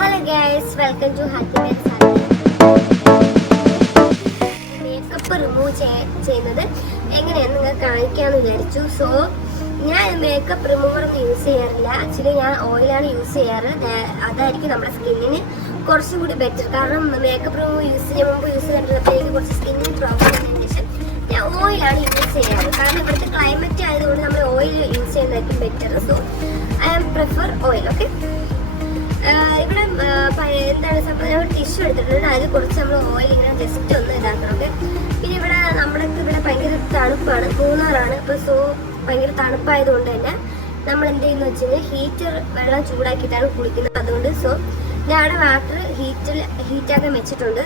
Hello guys, welcome to happiness. Makeup remove ചെയ്യുന്നത് എങ്ങനെയാണെന്ന് നിങ്ങൾ കാണിക്കാമെന്ന് വിചാരിച്ചു. സോ ഞാൻ മേക്കപ്പ് റിമൂവർ ഒന്നും യൂസ് ചെയ്യാറില്ല. ആക്ച്വലി ഞാൻ ഓയിലാണ് യൂസ് ചെയ്യാറ്. അതായിരിക്കും നമ്മുടെ സ്കിന്നിന് കുറച്ചും കൂടി ബെറ്റർ. കാരണം മേക്കപ്പ് റിമൂവർ മുമ്പ് യൂസ് ചെയ്തിട്ടുള്ളപ്പോഴേക്ക് കുറച്ച് സ്കിന്നിന് പ്രോബ്ലം വന്നതിന് ശേഷം ഞാൻ ഓയിലാണ് യൂസ് ചെയ്യാറ്. കാരണം ഇവിടുത്തെ ക്ലൈമറ്റ് ആയതുകൊണ്ട് നമ്മൾ ഓയിൽ യൂസ് ചെയ്യുന്നതായിരിക്കും better. So I am prefer oil. Okay, ഇവിടെ എന്താണ് സംഭവം, ടിഷ്യൂ എടുത്തിട്ടുണ്ട്. അതിൽ കുറച്ച് നമ്മൾ ഓയിൽ ഇങ്ങനെ ജസ്റ്റ് ഒന്ന് ഇതാക്കണം. ഓക്കെ, പിന്നെ ഇവിടെ നമ്മളൊക്കെ ഇവിടെ ഭയങ്കര തണുപ്പാണ്, മൂന്നാറാണ്. ഇപ്പോൾ സോ ഭയങ്കര തണുപ്പായതുകൊണ്ട് തന്നെ നമ്മൾ എന്ത് ചെയ്യുന്നു വെച്ച് കഴിഞ്ഞാൽ ഹീറ്റർ വെള്ളം ചൂടാക്കിയിട്ടാണ് കുളിക്കുന്നത്. അതുകൊണ്ട് സോ ഞാൻ അവിടെ വാട്ടർ ഹീറ്റാക്കാൻ വെച്ചിട്ടുണ്ട്.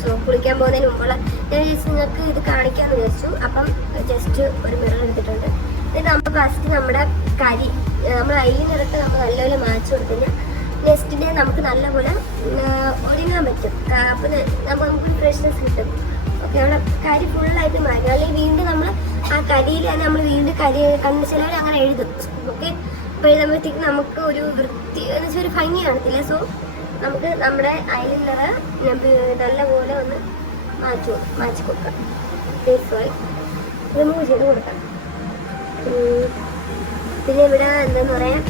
സോ കുളിക്കാൻ പോകുന്നതിന് മുമ്പുള്ള ഞാൻ ജസ്റ്റ് നിങ്ങൾക്ക് ഇത് കാണിക്കാമെന്ന് വിചാരിച്ചു. അപ്പം ജസ്റ്റ് ഒരു മിറർ എടുത്തിട്ടുണ്ട്. എന്നിട്ട് നമ്മൾ ഫസ്റ്റ് നമ്മുടെ കരി നമ്മൾ ഐലിനറൊക്കെ നമ്മൾ നല്ലപോലെ മാറ്റി കൊടുത്തു നെക്സ്റ്റ് ഡേ നമുക്ക് നല്ലപോലെ ഒരുങ്ങാൻ പറ്റും. അപ്പം നമുക്ക് ഫ്രഷ്നെസ് കിട്ടും. ഓക്കെ, അവിടെ കരി ഫുള്ളായിട്ട് മാറ്റും. അല്ലെങ്കിൽ വീണ്ടും നമ്മൾ ആ കരിയിൽ തന്നെ നമ്മൾ വീണ്ടും കണ്ണ് ചിലവർ അങ്ങനെ എഴുതും. ഓക്കെ, അപ്പോൾ എഴുതുമ്പോഴത്തേക്ക് നമുക്ക് ഒരു വൃത്തി എന്ന് വെച്ചാൽ ഒരു ഭംഗി കാണത്തില്ല. സോ നമുക്ക് നമ്മുടെ ഐലിനർ നല്ലപോലെ ഒന്ന് മാറ്റി കൊടുക്കാം. റിമൂവ് ചെയ്ത് കൊടുക്കാം. പിന്നെ ഇവിടെ എന്താന്ന് പറയാം,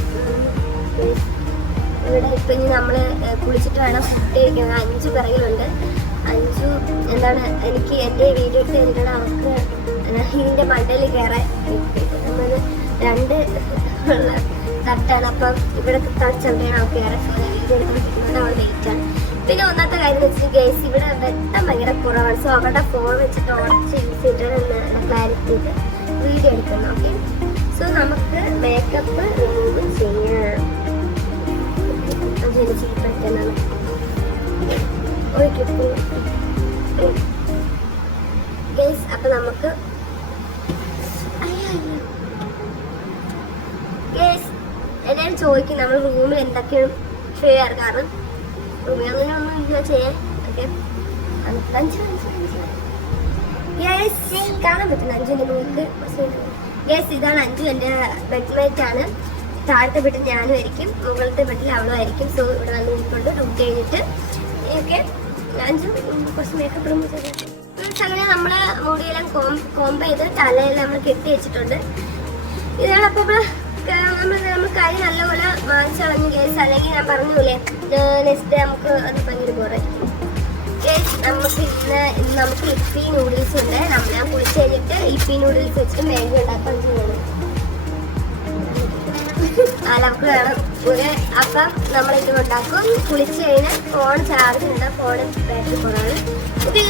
ഇവിടെ ഇപ്പം ഇനി നമ്മൾ കുളിച്ചിട്ട് വേണം ഫുഡ് കഴിക്കുന്നത്. അഞ്ചു പിറകിലുണ്ട്. അഞ്ചു എന്താണ് എനിക്ക് എൻ്റെ വീഡിയോ എടുത്ത് തന്നിട്ടാണ് അവർക്ക് ഇതിൻ്റെ മണ്ടയിൽ കയറാൻ രണ്ട് ഉള്ള തട്ടാണ്. അപ്പം ഇവിടെ തടിച്ചവിടെയാണ് അവർക്ക് കയറാൻ വീഡിയോ എടുക്കാൻ പറ്റുന്നത്. അവൾ വെയിറ്റാണ്. പിന്നെ ഒന്നാമത്തെ കാര്യം എന്ന് വെച്ചാൽ ഗൈസ് ഇവിടെ വെട്ടം ഭയങ്കര കുറവാണ്. സോ അവരുടെ ഫോൺ വെച്ചിട്ട് ഉടച്ച് യൂസ് ചെയ്തിട്ടാണ് ക്ലാരിറ്റി വീഡിയോ എടുക്കുന്നത്. ഓക്കെ, സോ നമുക്ക് മേക്കപ്പ് റിമൂവ് ചെയ്യാം. ചെയ്യപ്പെടുത്തുന്നതാണ് ഒരു ട്രിപ്പ്. ഗൈസ്, അപ്പം നമുക്ക് ഗൈസ് എല്ലാവരും ചോദിക്കും നമ്മൾ റൂമിൽ എന്തൊക്കെയാണ് ചെയ്യാറ്. കാരണം റൂമിൽ ഒന്നും ഇല്ല ചെയ്യാൻ. ഓക്കെ, കാണാൻ പറ്റുന്ന അഞ്ചുവിൻ്റെ നോക്ക്. ഗൈസ്, ഇതാണ് അഞ്ചു. എൻ്റെ ബെഡ്മേറ്റ് ആണ്. താഴത്തെ ബെഡിൽ ഞാനും ആയിരിക്കും, മുകളിലത്തെ ബെഡിൽ അവളും ആയിരിക്കും. സോ ഇവിടെ വന്ന് നിൽക്കൊണ്ട് ഡ്യൂട്ടി കഴിഞ്ഞിട്ട് ഓക്കെ അഞ്ചും കുറച്ച് മേക്കപ്പ് റിമൂവ് ചെയ്തിട്ട് അങ്ങനെ നമ്മൾ മുടിയെല്ലാം കോംബ് ചെയ്ത് തലയെല്ലാം നമ്മൾ കെട്ടി വെച്ചിട്ടുണ്ട്. ഇതാണ്. അപ്പോൾ നമ്മൾ കൈ നല്ലപോലെ മാറിച്ചളഞ്ഞ് കേസ്. അല്ലെങ്കിൽ ഞാൻ പറഞ്ഞൂലേ നെക്സ്റ്റ് ഡേ നമുക്ക് അത് ഭയങ്കര ബോറായിരിക്കും. നമുക്ക് ഇന്ന് നമുക്ക് ഇപ്പി നൂഡിൽസ് ഉണ്ട്. ഞാൻ കുളിച്ച് കഴിഞ്ഞിട്ട് ഇപ്പി നൂഡിൽസ് വെച്ചിട്ട് മാഗി ഉണ്ടാക്കാൻ ചെയ്യുന്നത്. നമുക്ക് വേണം ഒരു. അപ്പം നമ്മളിത് ഉണ്ടാക്കും. കുളിച്ച് കഴിഞ്ഞാൽ ഫോൺ ചാർജ് ഉണ്ട്. ഫോൺ ബാറ്ററി കുറവാണ്. ഓക്കെ,